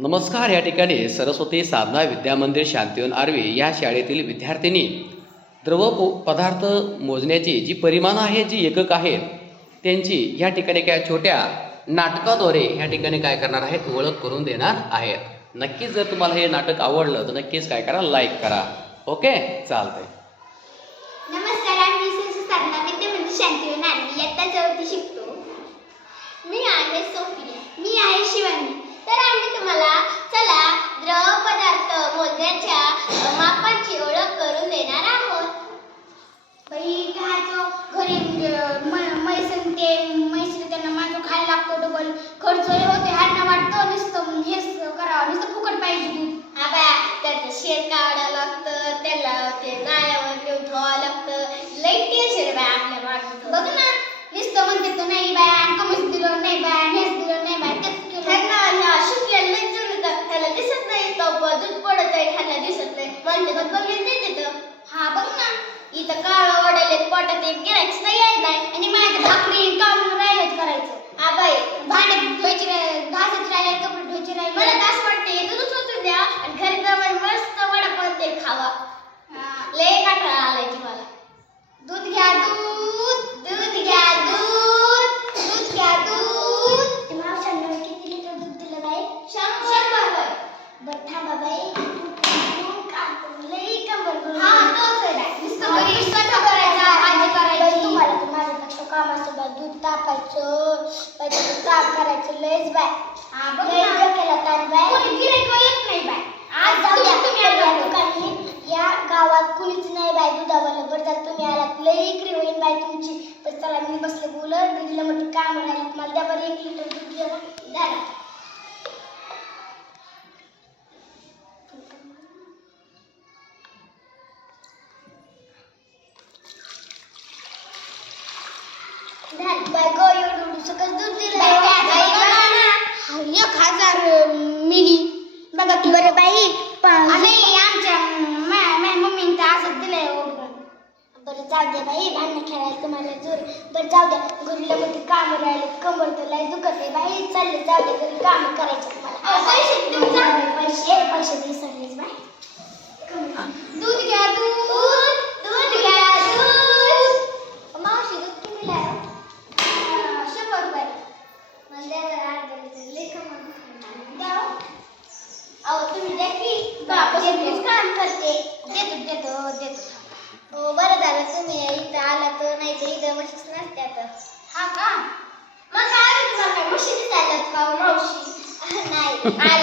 नमस्कार या ठिकाणी सरस्वती साधना विद्यामंदिर शांतीवन आर्वे या शाळेतील विद्यार्थिनी द्रव पदार्थ मोजण्याची जी परिमाण आहे जी एकक आहेत त्यांची या ठिकाणी काय छोट्या नाटकाद्वारे या ठिकाणी काय करणार आहेत ओळख करून देणार आहेत. नक्कीच जर तुम्हाला हे नाटक आवडलं तर नक्कीच काय करा लाईक करा. ओके चालतंय. मी आहे सोफी मी आहे शिवानी. तर आम्ही तुम्हाला चला द्रव पदार्थ मोजण्याच्या मापांची ओळख करून देणार आहोत. बाई घरी मैसून ते मैसून त्यांना माझं खायला लागतो डबल खर्च करायचो. काम करायचं. लयच बाय केला काय बाय येत नाही बाय आज जाऊ द्या तुम्ही दुकानी या गावात कुणीच नाही बाय दुधावाला बरं जर तुम्ही आलात. लय इकडे होईन बाय तुमची. चला मी बसलं बोलत. दिदीला म्हटलं काम म्हणाले मला द्या बाई भांडणं खेळायला तुम्हाला जोर. तर जाऊ द्या. गुरुला मध्ये काम राहिले कमर तर लय दुखत आहे बाई. चालले जाऊ द्या घरी काम करायचे तुम्हाला. पैसे पैसे पैसे बाई. दूध I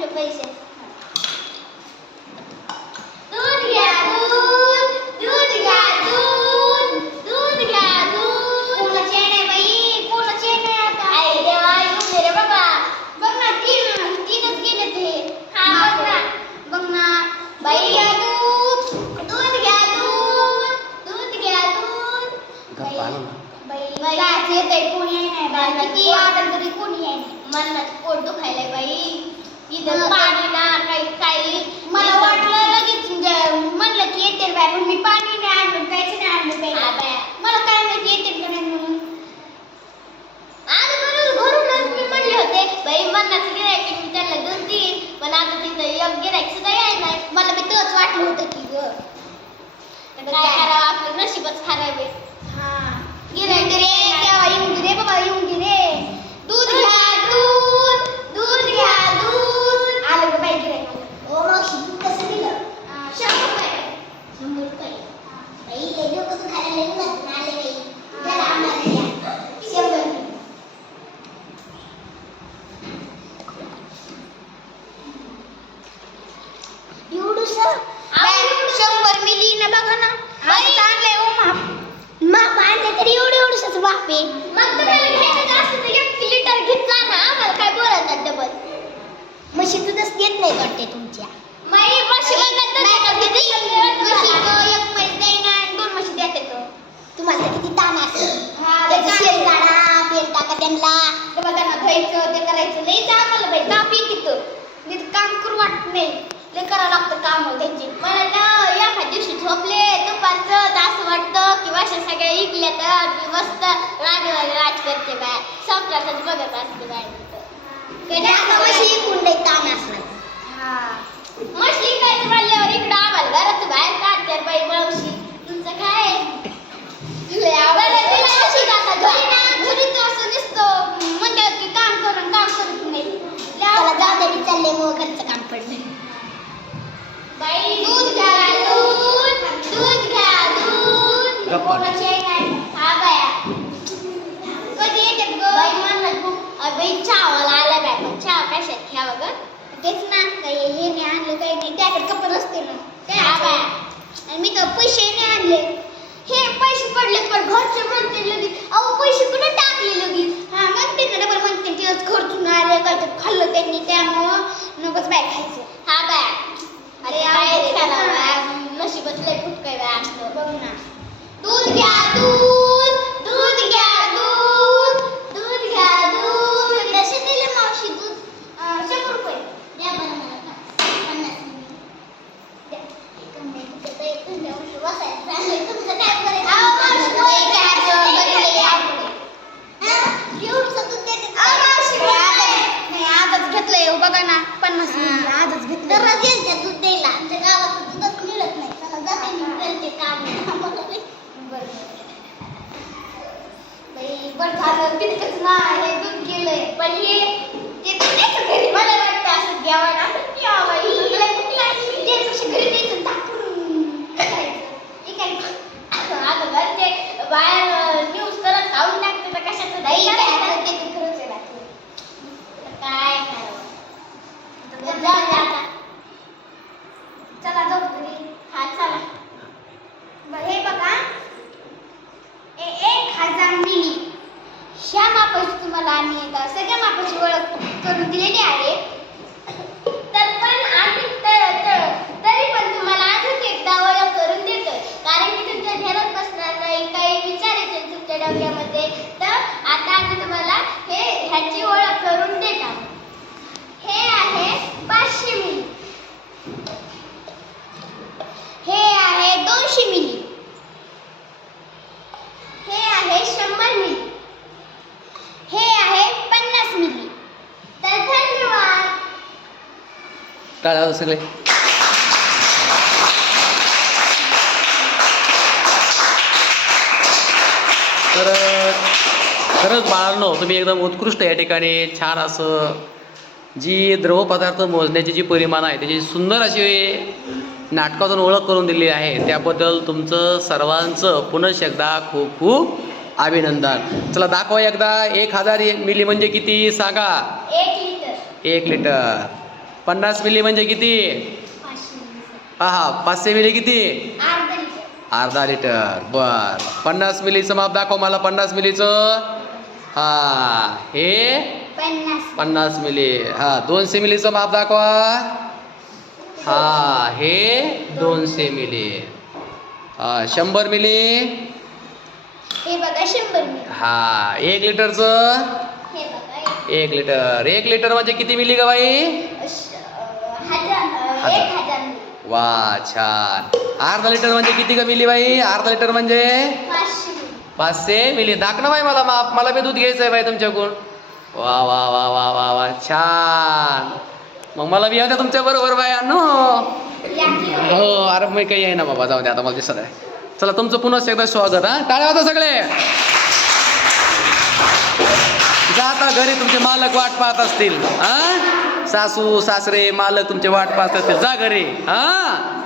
to the places. आहे मग तुम्हाला घ्यायचं असं तर एक लिटर घेतला ना आम्हाला काय बोलत डबल म्हशी दूधच देत नाही वाटते तुमच्या. माई म्हशी एक म्हैस देईना आणि दोन म्हशी देते तो. तुम्हाला तर किती ताण असेल त्याचं शेण काढा पेन टाका त्यांना. त्यांना धुवायचं ते करायचं. लई आम्हाला बाई ताप येते तो मी काम करू वाटत नाही. करावं लागतं काम त्यांची. मला तर एखाद्या दिवशी झोपले दुपारचं तर असं वाटतं की वाशा सगळ्या इकल्या तर मी मस्त राजवाडे राज करते बाय संपल्यातच बघत असते बाय म्हशी इकून लई ताण असणार म्हशी काय म्हणल्यावर इकडं आम्हाला घरात बाहेर काढते बाई मावशी तुमचं काय लय आवडलं तिला म्हशी आता घरी ना घरी तर असं नुसतं म्हणतात की काम करून काम करत नाही त्याला जाऊ दे चालले मग घरचं काम पडलं बाई दूध घ्या दूध दूध घ्या दूध गप्पा. कोणाची आहे काय हा बाया कधी येतात ग बाई म्हणत अ, बाई चहावाला आला बाय पण चहा कशात घ्यावा ग तेच ना काही हे नाही आणलं काही नाही. त्याकडे कपड असते ना. काय हा बाया. आणि मी तर पैसे नाही आणले. हे पैसे पडले पण घरचे म्हणते लगेच. अहो पैसे कुठे टाकले लगेच? हा म्हणते ना डबल म्हणते दिवस खर्चून आले काय तर खाल्लं त्यांनी त्यामुळं नकोच बाय खायचं. हा बाय. अरे नशीबच लय फुटकाय बाय असं बघ ना. दूध घ्या दूध दूध घ्या दूध कसे दिले मावशी दूध अं, शंभर रुपये द्या बरं मला पा- पन्नास मिनिट. द्या. एक मिनिट, तिथं एक तुमच्या उशी बसायचं चाललंय. तुमचं काय करायचं? बाई, घ्यायचं, घरी लई आवड आहे. हं? एवढंसं दूध देते काय? नाही, आजच घेतलंय हो, बघा ना पन्नास मिनिट आजच घेतलं दररोज येते दूध द्यायला आमच्या गावात तर दूधच मिळत नाही चला जाते मी करते काम बाई, बरं झालं तितकंच ना हे दूध गेलंय पण हे ते तर द्यायचं घरी मला वाटतं असं घ्यावं ना असं घ्यावं बाई. हिला कुठला आहे? त्यापेक्षा घरी द्यायचं टाकून करायचं. हे काय अगं बरं ते बाहेर न्यूज करत खाऊन टाकते तर कशाचं दही करायचं ते तर खरंच आहे बाकी. आता काय करावं तर जाऊ दे आता चला जाऊ घरी हा चला बरं हे बघा ए एक हजार मिली ह्या मापाची तुम्हाला आम्ही एका सगळ्या मापाची ओळख करून दिलेली आहे तर पण आम्ही तर तर- तरी पण तुम्हाला अजून एकदा ओळख करून देतो कारण की तुमच्या ध्यानात बसणार नाही काही विचार येतील तुमच्या डोक्यामध्ये तर आता आम्ही तुम्हाला हे ओळख करून देतात. हे आहे पाचशे मिली. हे आहे दोनशे मिली. हे आहे शंभर मिली. हे आहे पन्नास मिली. तर धन्यवाद. टाळा सगळे. तर खरंच बाळांनो तुम्ही एकदम उत्कृष्ट या ठिकाणी छान असं जी द्रवपदार्थ मोजण्याची जी परिमाण आहे त्याची सुंदर अशी नाटकातून ओळख करून दिली आहे. त्याबद्दल तुमचं सर्वांचं पुनश एकदा खूप खूप अभिनंदन. चला दाखवा एकदा एक हजार मिली म्हणजे किती सांगा? एक लिटर. पन्नास मिली म्हणजे किती? हा हा पाचशे मिली किती? अर्धा लिटर. बर. पन्नास मिलीचं माप दाखव मला पन्नास मिलीचं. हा हे? पन्नास. पन्नास मिली. हा दोनशे मिलीचं माप दाखवा. हा हे दोनशे मिली. हा शंभर मिली. हे बघा शंभर मिली. हा एक लिटरचं? एक लिटर. एक लिटर. म्हणजे किती मिली ग बाई? वा छान. अर्धा लिटर म्हणजे किती ग मिली बाई? अर्धा लिटर म्हणजे? पाचशे मिली पाचशे मिली. दाख ना बाई मला माप मला बी दूध घ्यायचं आहे बाई तुमच्याकडून. वा वा वा वा वा वा. छान. मग मला बी येऊ द्या तुमच्या बरोबर बाई. नो हो अरे मी काही आहे ना बाबा. जाऊ द्या आता मला दिसत आहे. चला तुमचं पुन्हा एकदा स्वागत हा. टाळ्या होता सगळे. जाता घरी तुमचे मालक वाट पाहत असतील हा. सासू सासरे मालक तुमचे वाट पाहत असतील. जा घरी हा.